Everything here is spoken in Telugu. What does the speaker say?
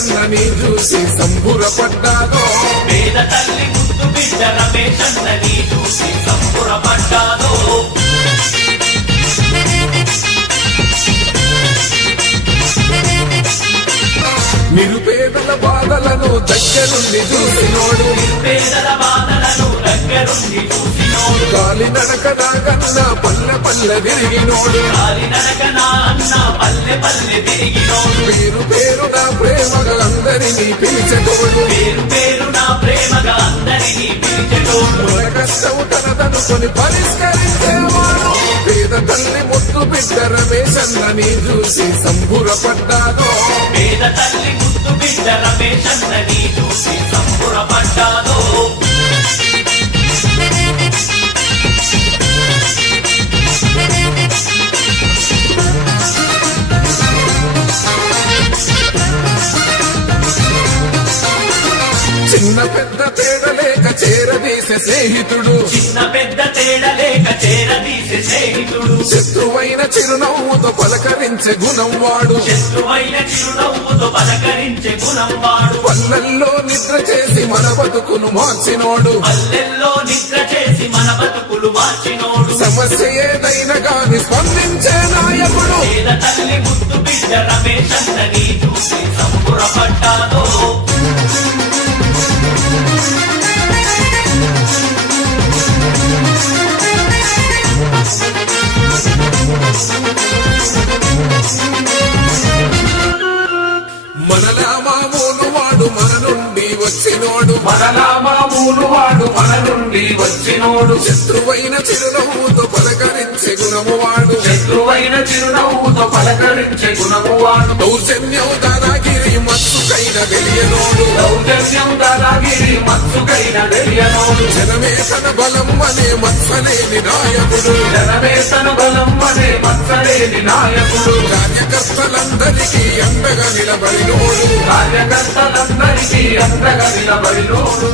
రమేశన్నని చూసి సంబురపడ్డాదో పేద తల్లి ముద్దు బిడ్డ రమేశన్నని చూసి సంబురపడ్డాదో నిరుపేదల బాధలను దగ్గరుండి చూసినోడు పేదల బాధలను దగ్గరుండి చూసినోడు కాలినడకదాగన్న పల్లె పల్లె తిరిగినోడు కాలినడకన అన్న పల్లె పల్లె తిరిగినోడు పేరు పేరున ప్రేమగా అందరినీ పిలిచెటోడు పేరు పేరున ప్రేమగా అందరినీ పిలిచెటోడు మన కష్టం తనదనుకొని పరిష్కరించేవాడు పేద తల్లి ముద్దు బిడ్డ రమేశన్నని చూసి సంబురపడ్డాదో పేద తల్లి ముద్దు బిడ్డ రమేశన్నని చూసి సంబురపడ్డాదో చిన్న పెద్ద తేడలేక చేరదీసే స్నేహితుడు చిన్న పెద్ద తేడలేక చేరదీసే స్నేహితుడు శత్రువైన చిరునవ్వుతో పలకరించే గుణం వాడు శత్రువైన చిరునవ్వుతో పలకరించే గుణం వాడు పల్లెల్లో నిద్ర చేసి మన బతుకును మార్చినోడు పల్లెల్లో నిద్ర చేసి మన బతుకులు మార్చినోడు సమస్య ఏదైనా గాని స్పందించే నాయకుడు పేద తల్లి ముద్దు బిడ్డ రమేశన్నని చూసి సంబురపడ్డాదో మనలా మామూలు వాడు మన నుండి వచ్చినోడు మనలా మామూలు వాడు మన నుండి వచ్చినోడు శత్రువైన చిరునవ్వుతో పలకరించే గుణము వాడు శత్రువైన చిరునవ్వుతో పలకరించే గుణము వాడు దౌర్జన్యం దాదాగిరి మత్సుకైన తెలియనోడు దౌర్జన్యం దాదాగిరి మత్సుకైన తెలియనోడు జనమే తన బలం అనే మత్సలేని నాయకుడు జనమే తన బలం అనే మత్సలేని నాయకుడు కార్యకర్తలందరికీ అండగా నిలబడినోడు కార్యకర్తలందరికీ అండగా నిలబడినోడు